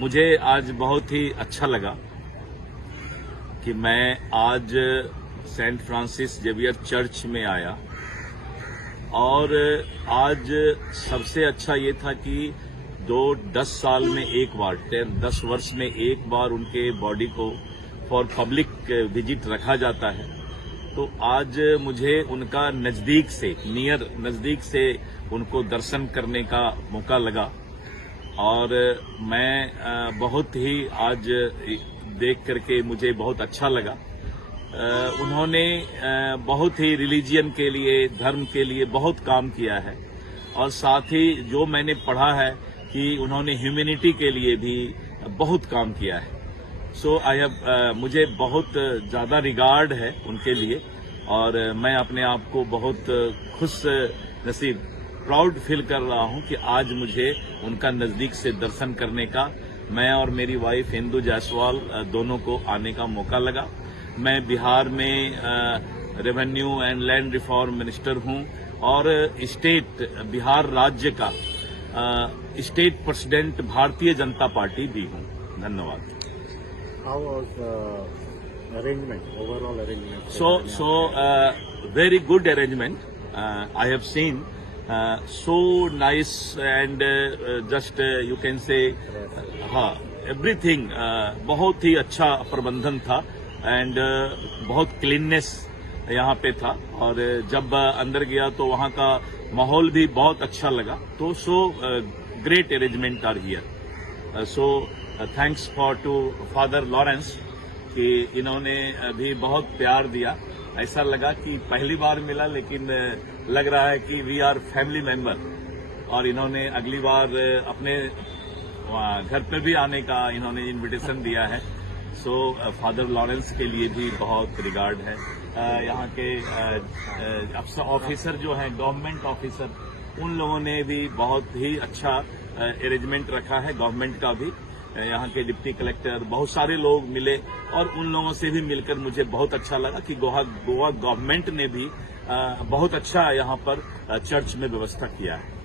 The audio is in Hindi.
मुझे आज बहुत ही अच्छा लगा कि मैं आज सेंट फ्रांसिस जेवियर चर्च में आया और आज सबसे अच्छा ये था कि 10 साल में एक बार 10 वर्ष में एक बार उनके बॉडी को फॉर पब्लिक विजिट रखा जाता है। तो आज मुझे उनका नजदीक से उनको दर्शन करने का मौका लगा और मैं बहुत ही आज देख करके मुझे बहुत अच्छा लगा। उन्होंने बहुत ही रिलीजियन के लिए, धर्म के लिए बहुत काम किया है और साथ ही जो मैंने पढ़ा है कि उन्होंने ह्यूमैनिटी के लिए भी बहुत काम किया है। सो मुझे बहुत ज्यादा रिगार्ड है उनके लिए और मैं अपने आप को बहुत खुश नसीब प्राउड फील कर रहा हूं कि आज मुझे उनका नजदीक से दर्शन करने का, मैं और मेरी वाइफ इंदु जायसवाल दोनों को आने का मौका लगा। मैं बिहार में revenue and land reform minister हूं और बिहार राज्य का state president Bharatiya Janata party भी हूं। धन्यवाद। How was arrangement, overall arrangement? So very good arrangement. I have seen so nice and just you can say everything बहुत ही अच्छा प्रबंधन था एंड बहुत क्लीननेस यहाँ पे था और जब अंदर गया तो वहाँ का माहौल भी बहुत अच्छा लगा। तो great arrangement are here. Thanks to Father Lawrence कि इन्होंने भी बहुत प्यार दिया। ऐसा लगा कि पहली बार मिला लेकिन लग रहा है कि वी आर फैमिली मेंबर और इन्होंने अगली बार अपने घर पे भी आने का इन्होंने इनविटेशन दिया है। फादर लॉरेंस के लिए भी बहुत रिगार्ड है। यहाँ के ऑफिसर जो हैं, गवर्नमेंट ऑफिसर, उन लोगों ने भी बहुत ही अच्छा अरेंजमेंट रखा है। गवर्नमेंट का भी, यहाँ के डिप्टी कलेक्टर, बहुत सारे लोग मिले और उन लोगों से भी मिलकर मुझे बहुत अच्छा लगा कि गोवा गवर्नमेंट ने भी बहुत अच्छा यहाँ पर चर्च में व्यवस्था किया है।